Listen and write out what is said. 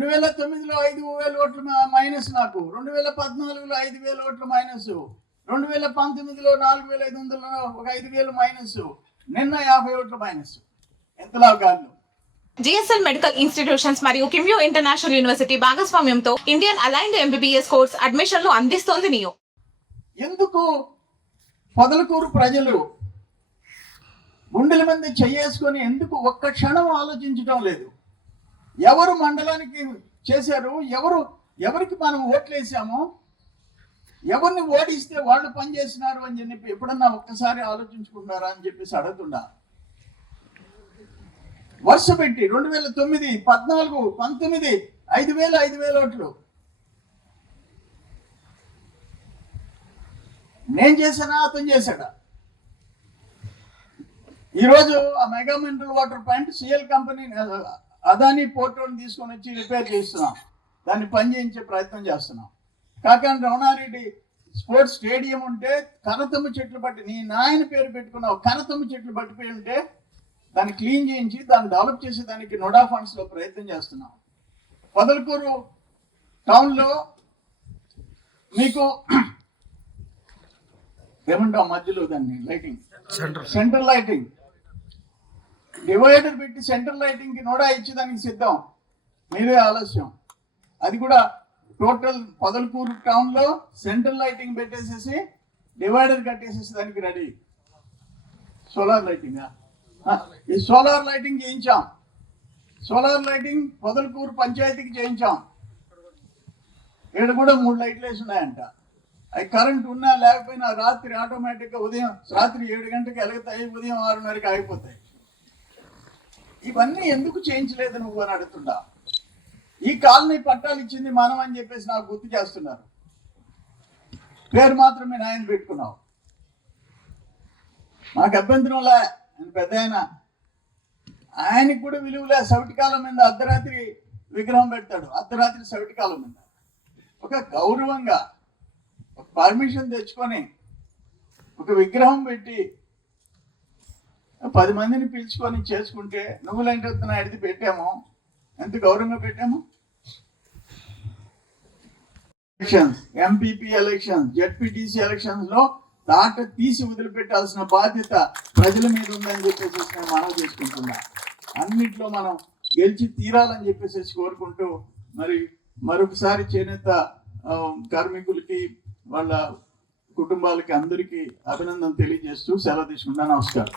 2009లో 5,000 ఓట్లు మైనస్ నాకు, 2014లో 5,000 ఓట్లు మైనస్, 2019లో 4,500 ఒక 5,000 మైనస్, నిన్న 50 ఓట్లు మైనస్. ఎంతలా కాదు. జిఎస్ఎల్ మెడికల్ ఇన్స్టిట్యూషన్స్ మరియు కిమ్యూ ఇంటర్నేషనల్ యూనివర్సిటీ భాగస్వామ్యంతో ఇండియన్ అలైన్డ్ ఎంబీబీఎస్ కోర్స్ అడ్మిషన్లు అందిస్తోంది నియో. ఎందుకు పొదలకూరు ప్రజలు గుండెల మంది చేసుకొని ఎందుకు ఒక్క క్షణం ఆలోచించడం లేదు? ఎవరు మండలానికి చేశారు, ఎవరికి మనం ఓట్లు వేసాము, ఎవరిని ఓడిస్తే వాళ్ళు పనిచేసినారు అని చెప్పి ఎప్పుడన్నా ఒక్కసారి ఆలోచించుకుంటున్నారా అని చెప్పేసి అడుగుతున్నా. వరుస పెట్టి 2009, 14, 19 5,000 ఓట్లు నేను చేశానా, అతను చేశాడా? ఈరోజు ఆ mega mineral water plant CL company Adani పోర్టోని తీసుకొని వచ్చి రిపేర్ చేస్తున్నాం, దాన్ని పని చేయించే ప్రయత్నం చేస్తున్నాం. కాకాని రమణారెడ్డి స్పోర్ట్స్ స్టేడియం ఉంటే కనతమ్మ చెట్లు పట్టి, నీ నాయన పేరు పెట్టుకున్నావు, కనతమ్మ చెట్లు పట్టిపోయి ఉంటే దాన్ని క్లీన్ చేయించి దాన్ని డెవలప్ చేసి దానికి నోడా ఫండ్స్లో ప్రయత్నం చేస్తున్నాం. పొదలకూరు టౌన్లో మీకు ఏమంటాం మధ్యలో దాన్ని లైటింగ్, సెంట్రల్ లైటింగ్, డివైడర్ పెట్టి సెంట్రల్ లైటింగ్ కి నోడా ఇచ్చి దానికి సిద్ధం. మీరే ఆలస్యం. అది కూడా టోటల్ పొదలకూరు టౌన్ లో సెంట్రల్ లైటింగ్ పెట్టేసేసి డివైడర్ కట్టేసేసి దానికి రెడీ. సోలార్ లైటింగ్, ఈ సోలార్ లైటింగ్ చేయించాం. సోలార్ లైటింగ్ పొదలకూరు పంచాయతీకి చేయించాం. ఇక్కడ కూడా 3 లైట్లు వేసి ఉన్నాయంట. అవి కరెంట్ ఉన్నా లేకపోయినా రాత్రి ఆటోమేటిక్గా ఉదయం రాత్రి 7 గంటలకు వెలుగుతాయి, ఉదయం 6:30కి ఆగిపోతాయి. ఇవన్నీ ఎందుకు చేయించలేదు నువ్వు అని అడుగుతుండా. ఈ కాలనీ పట్టాలు ఇచ్చింది మనం అని చెప్పేసి నాకు గుర్తు చేస్తున్నారు. పేరు మాత్రమే నాయన పెట్టుకున్నావు. నాకు అభ్యంతరంలే అని పెద్ద ఆయనకి కూడా విలువలే. సవిటికాలం మీద అర్ధరాత్రి విగ్రహం పెడతాడు, అర్ధరాత్రి సవిటికాలం మీద. ఒక గౌరవంగా ఒక పర్మిషన్ తెచ్చుకొని ఒక విగ్రహం పెట్టి 10 మందిని పిలుచుకొని చేసుకుంటే నువ్వులేంటి పెట్టాము, ఎంత గౌరవంగా పెట్టాము. Elections, MPP elections, ZPTC elections లో దాట తీసి వదిలిపెట్టాల్సిన బాధ్యత ప్రజల మీద ఉందని చెప్పేసి నేను మనవి చేసుకుంటున్నా. అన్నిట్లో మనం గెలిచి తీరాలని చెప్పేసి కోరుకుంటూ మరి మరొకసారి చేనేత కార్మికులకి వాళ్ళ కుటుంబాలకి అందరికీ అభినందన తెలియజేస్తూ సెలవు తీసుకుంటా. నమస్కారం.